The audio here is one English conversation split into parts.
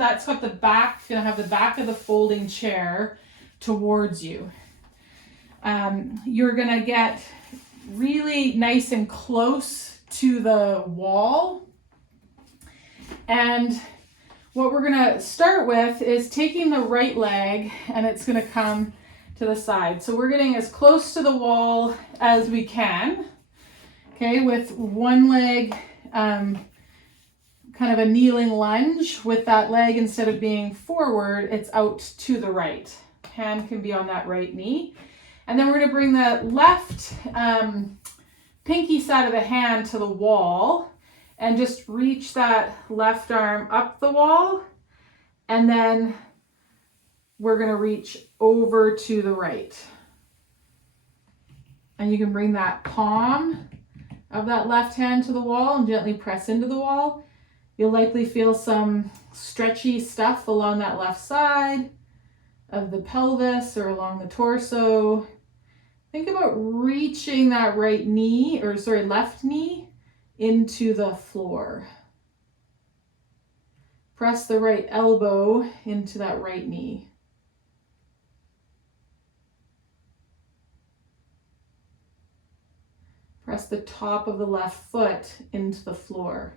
that's got the back, gonna have the back of the folding chair towards you. You're gonna get really nice and close to the wall. And what we're gonna start with is taking the right leg, and it's gonna come to the side. So we're getting as close to the wall as we can, okay, with one leg, kind of a kneeling lunge with that leg. Instead of being forward, it's out to the right. Hand can be on that right knee. And then we're gonna bring the left pinky side of the hand to the wall and just reach that left arm up the wall, and then we're gonna reach over to the right. And you can bring that palm of that left hand to the wall and gently press into the wall. You'll likely feel some stretchy stuff along that left side of the pelvis or along the torso. Think about reaching that left knee into the floor. Press the right elbow into that right knee. Press the top of the left foot into the floor.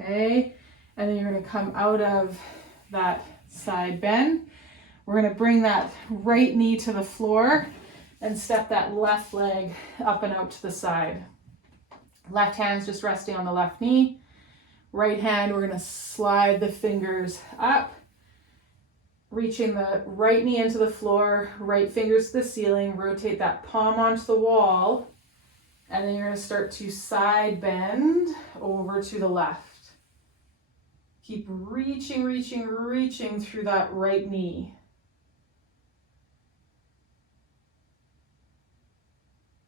Okay, and then you're going to come out of that side bend. We're going to bring that right knee to the floor and step that left leg up and out to the side. Left hand's just resting on the left knee. Right hand, we're going to slide the fingers up, reaching the right knee into the floor, right fingers to the ceiling, rotate that palm onto the wall, and then you're going to start to side bend over to the left. Keep reaching, reaching, reaching through that right knee.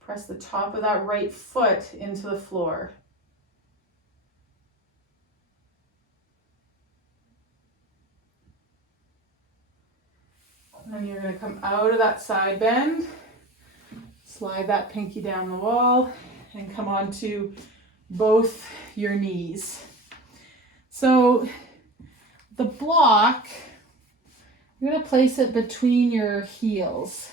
Press the top of that right foot into the floor. And then you're going to come out of that side bend, slide that pinky down the wall, and come onto both your knees. So the block, you're going to place it between your heels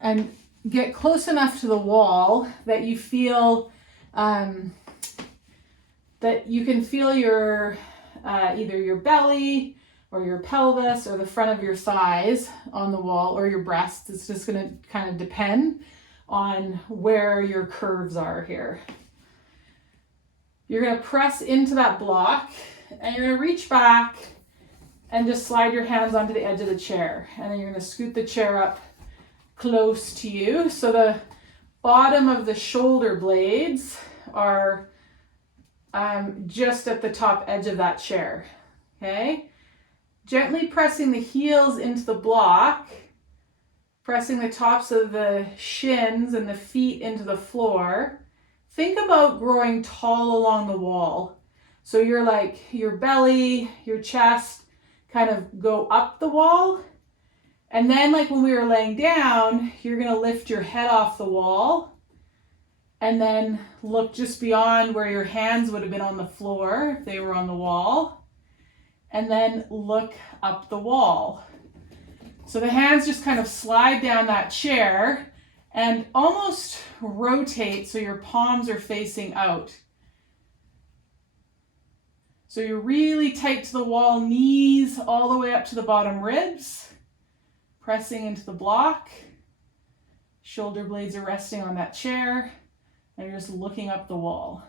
and get close enough to the wall that you feel, that you can feel your, either your belly or your pelvis or the front of your thighs on the wall, or your breasts. It's just going to kind of depend on where your curves are here. You're going to press into that block, and you're going to reach back and just slide your hands onto the edge of the chair. And then you're going to scoot the chair up close to you. So the bottom of the shoulder blades are just at the top edge of that chair. Okay? Gently pressing the heels into the block, pressing the tops of the shins and the feet into the floor. Think about growing tall along the wall. So you're like, your belly, your chest kind of go up the wall. And then, like when we were laying down, you're going to lift your head off the wall and then look just beyond where your hands would have been on the floor if they were on the wall, and then look up the wall. So the hands just kind of slide down that chair and almost rotate so your palms are facing out. So you're really tight to the wall, knees all the way up to the bottom ribs, pressing into the block. Shoulder blades are resting on that chair, and you're just looking up the wall.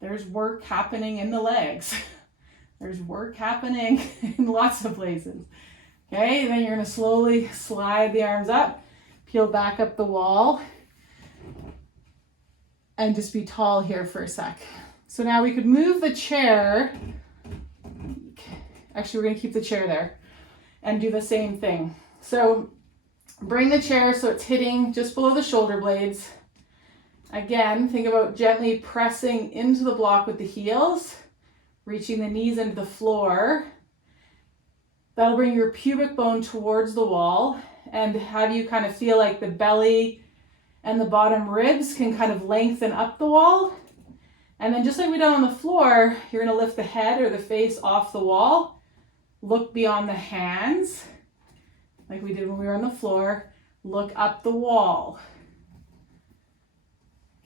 There's work happening in the legs. There's work happening in lots of places. Okay, and then you're going to slowly slide the arms up, peel back up the wall, and just be tall here for a sec. So now we could move the chair. Actually, we're going to keep the chair there and do the same thing. So bring the chair so it's hitting just below the shoulder blades. Again, think about gently pressing into the block with the heels, reaching the knees into the floor. That'll bring your pubic bone towards the wall and have you kind of feel like the belly and the bottom ribs can kind of lengthen up the wall. And then just like we did on the floor, you're gonna lift the head or the face off the wall, look beyond the hands, like we did when we were on the floor, look up the wall.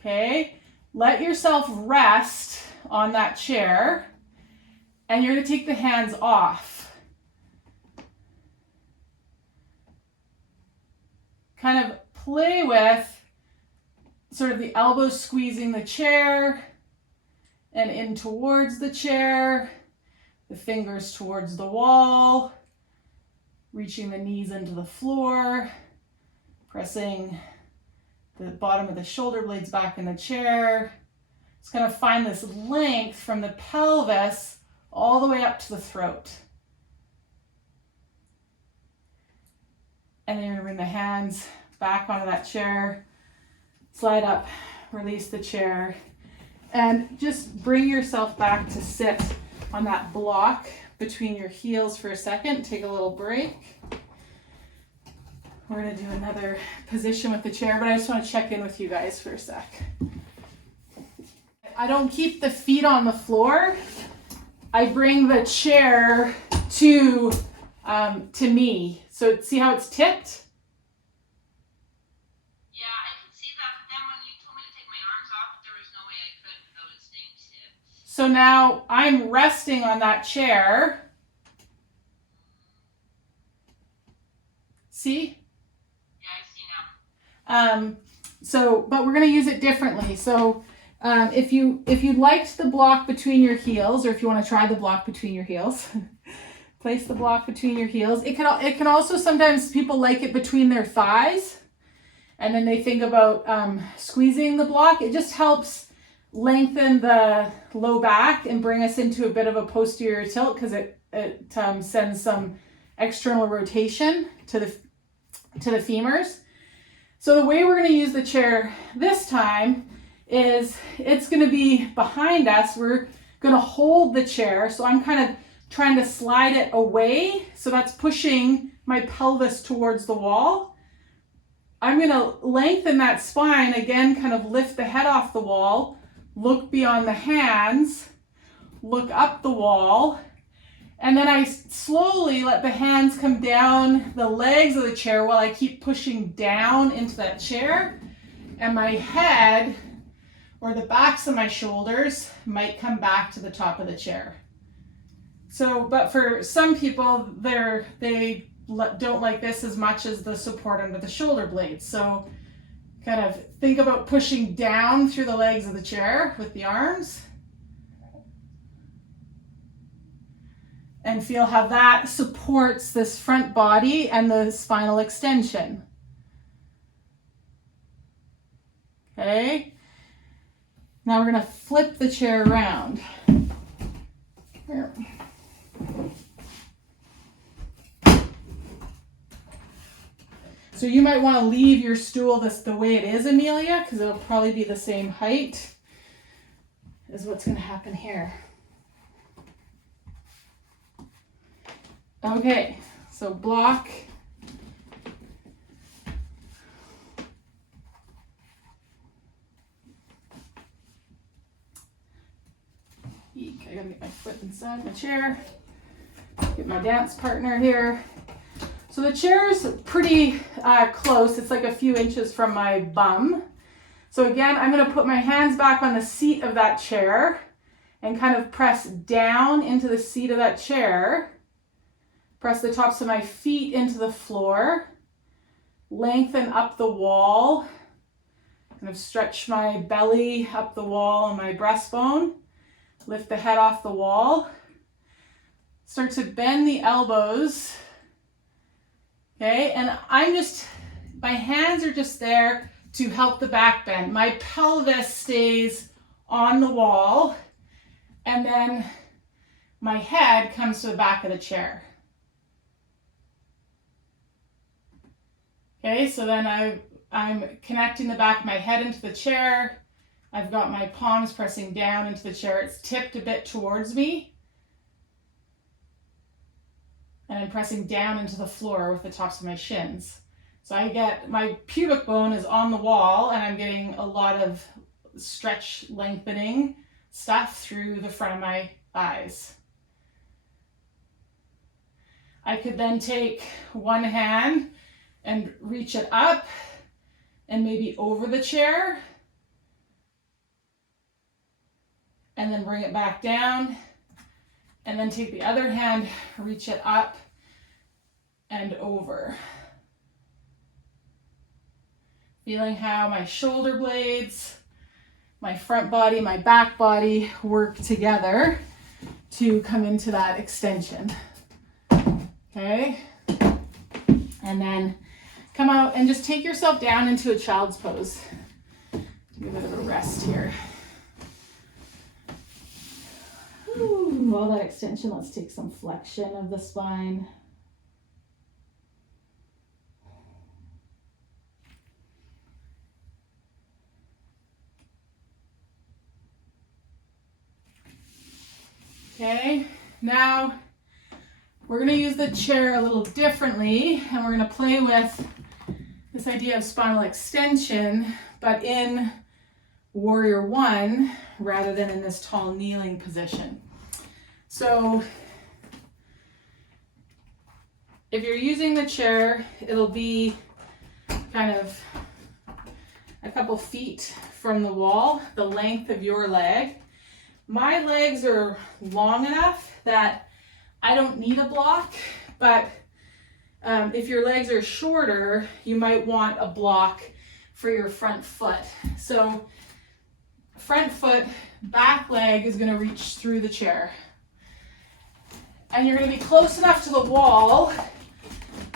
Okay, let yourself rest on that chair, and you're gonna take the hands off. Kind of play with sort of the elbows squeezing the chair and in towards the chair, the fingers towards the wall, reaching the knees into the floor, pressing the bottom of the shoulder blades back in the chair. Just kind of find this length from the pelvis all the way up to the throat. And then you're gonna bring the hands back onto that chair, slide up, release the chair, and just bring yourself back to sit on that block between your heels for a second. Take a little break. We're gonna do another position with the chair, but I just wanna check in with you guys for a sec. I don't keep the feet on the floor. I bring the chair to me. So see how it's tipped? Yeah, I can see that, but then when you told me to take my arms off, there was no way I could without it staying tipped. So now I'm resting on that chair. See? Yeah, I see now. But we're gonna use it differently. So if you liked the block between your heels, or if you want to try the block between your heels, place the block between your heels. It can also, sometimes people like it between their thighs, and then they think about squeezing the block. It just helps lengthen the low back and bring us into a bit of a posterior tilt, because it sends some external rotation to the femurs. So the way we're going to use the chair this time is it's going to be behind us. We're going to hold the chair. So I'm kind of trying to slide it away. So that's pushing my pelvis towards the wall. I'm going to lengthen that spine again, kind of lift the head off the wall, look beyond the hands, look up the wall, and then I slowly let the hands come down the legs of the chair while I keep pushing down into that chair. And my head or the backs of my shoulders might come back to the top of the chair. So, but for some people, they don't like this as much as the support under the shoulder blades. So kind of think about pushing down through the legs of the chair with the arms. And feel how that supports this front body and the spinal extension. Okay. Now we're going to flip the chair around. Here. So you might want to leave your stool the way it is, Amelia, because it'll probably be the same height as what's going to happen here. Okay, so block. I gotta get my foot inside my chair. Get my dance partner here. So the chair is pretty close. It's like a few inches from my bum. So again, I'm gonna put my hands back on the seat of that chair and kind of press down into the seat of that chair. Press the tops of my feet into the floor. Lengthen up the wall. Kind of stretch my belly up the wall and my breastbone. Lift the head off the wall. Start to bend the elbows. Okay, and my hands are just there to help the back bend. My pelvis stays on the wall, and then my head comes to the back of the chair. Okay, so then I'm connecting the back of my head into the chair. I've got my palms pressing down into the chair. It's tipped a bit towards me. And I'm pressing down into the floor with the tops of my shins. So I get, my pubic bone is on the wall and I'm getting a lot of stretch lengthening stuff through the front of my thighs. I could then take one hand and reach it up and maybe over the chair, and then bring it back down, and then take the other hand, reach it up and over. Feeling how my shoulder blades, my front body, my back body work together to come into that extension. Okay? And then come out and just take yourself down into a child's pose. Do a bit of a rest here. Ooh, all that extension, let's take some flexion of the spine. Okay, now we're going to use the chair a little differently, and we're going to play with this idea of spinal extension, but in warrior one rather than in this tall kneeling position. So if you're using the chair, it'll be kind of a couple feet from the wall, the length of your leg. My legs are long enough that I don't need a block, but if your legs are shorter, you might want a block for your front foot. So front foot, back leg is going to reach through the chair. And you're going to be close enough to the wall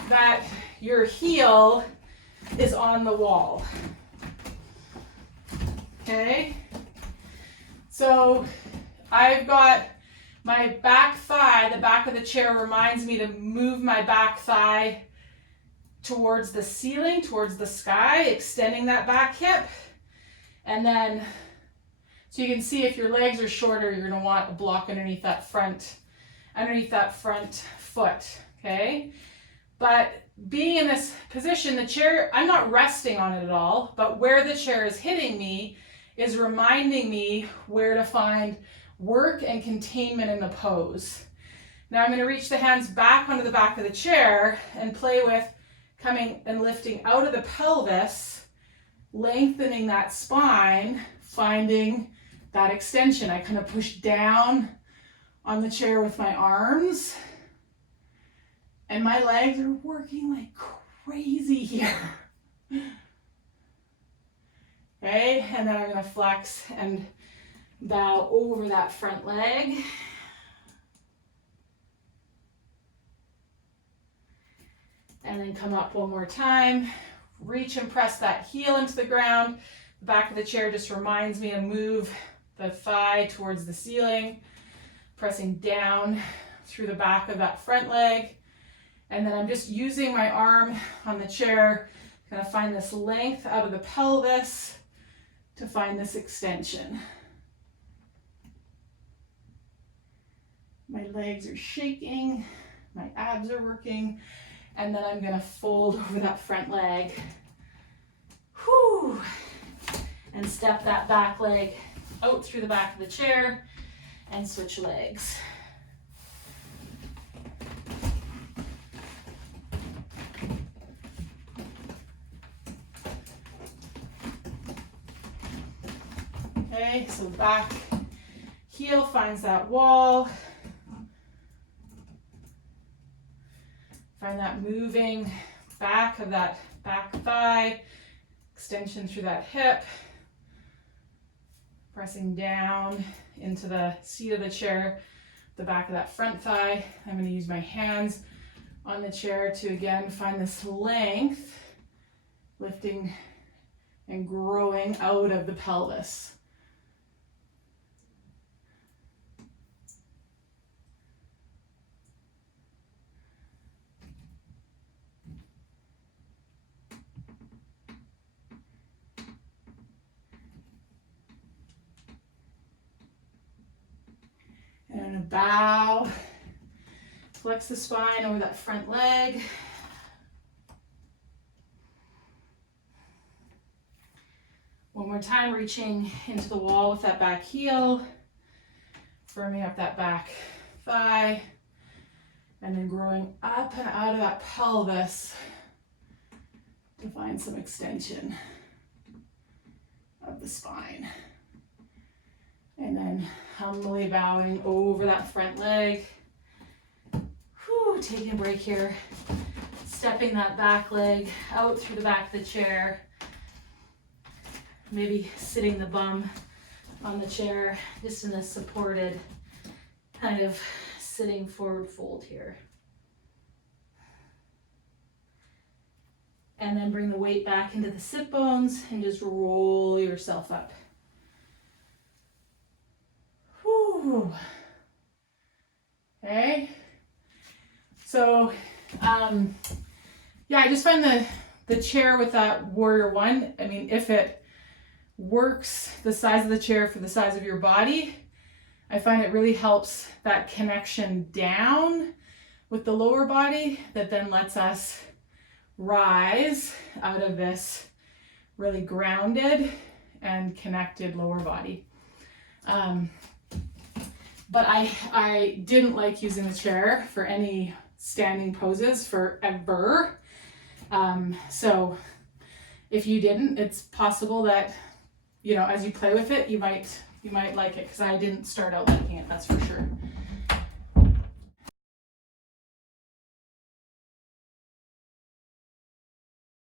that your heel is on the wall. Okay? So I've got my back thigh, the back of the chair reminds me to move my back thigh towards the ceiling, towards the sky, extending that back hip. And then, so you can see if your legs are shorter, you're going to want a block underneath that front foot, okay? But being in this position, the chair, I'm not resting on it at all, but where the chair is hitting me is reminding me where to find work and containment in the pose. Now I'm going to reach the hands back onto the back of the chair and play with coming and lifting out of the pelvis, lengthening that spine, finding that extension. I kind of push down on the chair with my arms, and my legs are working like crazy here. Okay, and then I'm going to flex and bow over that front leg. And then come up one more time. Reach and press that heel into the ground. The back of the chair just reminds me to move the thigh towards the ceiling, pressing down through the back of that front leg. And then I'm just using my arm on the chair, kind of find this length out of the pelvis to find this extension. My legs are shaking, my abs are working, and then I'm gonna fold over that front leg. Whew. And step that back leg out through the back of the chair and switch legs. Okay, so back heel finds that wall. Find that moving back of that back thigh, extension through that hip, pressing down into the seat of the chair, the back of that front thigh. I'm going to use my hands on the chair to again find this length, lifting and growing out of the pelvis. And a bow, flex the spine over that front leg. One more time, reaching into the wall with that back heel, firming up that back thigh, and then growing up and out of that pelvis to find some extension of the spine. And then humbly bowing over that front leg. Whew, taking a break here. Stepping that back leg out through the back of the chair. Maybe sitting the bum on the chair, just in a supported kind of sitting forward fold here. And then bring the weight back into the sit bones and just roll yourself up. Whew. Okay. So, yeah, I just find the chair with that warrior one, I mean, if it works the size of the chair for the size of your body, I find it really helps that connection down with the lower body that then lets us rise out of this really grounded and connected lower body. But I didn't like using the chair for any standing poses forever. So if you didn't, it's possible that, you know, as you play with it, you might like it, because I didn't start out liking it, that's for sure.